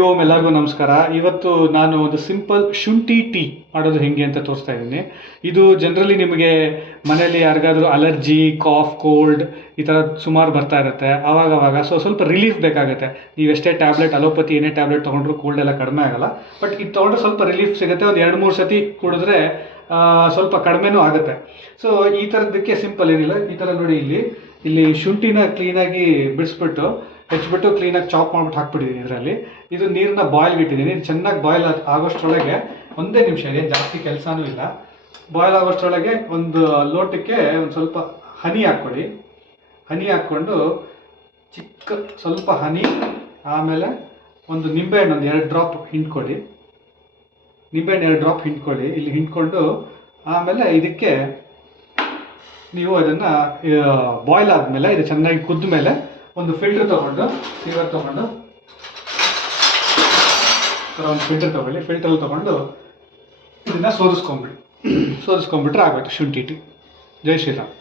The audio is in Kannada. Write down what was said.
ಓಂ ಎಲ್ಲರಿಗೂ ನಮಸ್ಕಾರ. ಇವತ್ತು ನಾನು ಒಂದು ಸಿಂಪಲ್ ಶುಂಠಿ ಟೀ ಮಾಡೋದು ಹೆಂಗೆ ಅಂತ ತೋರಿಸ್ತಾ ಇದ್ದೀನಿ. ಇದು ಜನರಲಿ ನಿಮಗೆ ಮನೆಯಲ್ಲಿ ಯಾರಿಗಾದ್ರೂ ಅಲರ್ಜಿ, ಕಾಫ್, ಕೋಲ್ಡ್ ಈ ಥರ ಸುಮಾರು ಬರ್ತಾ ಇರುತ್ತೆ ಆವಾಗವಾಗ. ಸ್ವಲ್ಪ ರಿಲೀಫ್ ಬೇಕಾಗುತ್ತೆ. ನೀವೆಷ್ಟೇ ಟ್ಯಾಬ್ಲೆಟ್, ಅಲೋಪತಿ ಏನೇ ಟ್ಯಾಬ್ಲೆಟ್ ತೊಗೊಂಡ್ರು ಕೋಲ್ಡ್ ಎಲ್ಲ ಕಡಿಮೆ ಆಗಲ್ಲ. ಬಟ್ ಇದು ತೊಗೊಂಡ್ರೆ ಸ್ವಲ್ಪ ರಿಲೀಫ್ ಸಿಗುತ್ತೆ. ಒಂದು 2-3 ಸತಿ ಕುಡಿದ್ರೆ ಸ್ವಲ್ಪ ಕಡಿಮೆನೂ ಆಗುತ್ತೆ. ಸೊ ಈ ಥರದ್ದಕ್ಕೆ ಸಿಂಪಲ್ ಏನಿಲ್ಲ, ಈ ಥರ ನೋಡಿ, ಇಲ್ಲಿ ಶುಂಠಿನ ಕ್ಲೀನಾಗಿ ಬಿಡಿಸ್ಬಿಟ್ಟು ಹೆಚ್ಚಿಬಿಟ್ಟು ಕ್ಲೀನಾಗಿ ಚಾಪ್ ಮಾಡ್ಬಿಟ್ಟು ಹಾಕ್ಬಿಟ್ಟಿದ್ದೀನಿ ಇದರಲ್ಲಿ. ಇದು ನೀರನ್ನ ಬಾಯ್ಲ್ಗೆ ಇಟ್ಟಿದ್ದೀನಿ. ಇದು ಚೆನ್ನಾಗಿ ಬಾಯ್ಲ್ ಆಗೋಷ್ಟರೊಳಗೆ ಒಂದೇ ನಿಮಿಷ ಇದೆ, ಜಾಸ್ತಿ ಕೆಲಸನೂ ಇಲ್ಲ. ಬಾಯ್ಲ್ ಆಗೋಷ್ಟರೊಳಗೆ ಒಂದು ಲೋಟಕ್ಕೆ ಒಂದು ಸ್ವಲ್ಪ ಹನಿ ಹಾಕ್ಕೊಳ್ಳಿ. ಹನಿ ಹಾಕ್ಕೊಂಡು ಸ್ವಲ್ಪ ಹನಿ, ಆಮೇಲೆ ಒಂದು ನಿಂಬೆಹಣ್ಣು ಒಂದು 2 ಡ್ರಾಪ್ ಹಿಂಡ್ಕೊಳ್ಳಿ. ನಿಂಬೆಹಣ್ಣು 2 ಡ್ರಾಪ್ ಹಿಂಡ್ಕೊಳ್ಳಿ. ಇಲ್ಲಿ ಹಿಂಡ್ಕೊಂಡು ಆಮೇಲೆ ಇದಕ್ಕೆ ನೀವು ಅದನ್ನು ಬಾಯ್ಲ್ ಆದಮೇಲೆ, ಇದು ಚೆನ್ನಾಗಿ ಕುದ್ದ ಮೇಲೆ ಒಂದು ಫಿಲ್ಟರ್ ತೊಗೊಂಡು, ಸೀವರ್ ತೊಗೊಂಡು, ಒಂದು ಫಿಲ್ಟರ್ ತೊಗೊಳ್ಳಿ. ಫಿಲ್ಟರ್ ತೊಗೊಂಡು ಇದನ್ನು ಸೋದಿಸ್ಕೊಂಬಿಟ್ರೆ ಆಗೋಯ್ತು ಶುಂಠಿ ಟೀ. ಜೈ ಶ್ರೀರಾಮ್.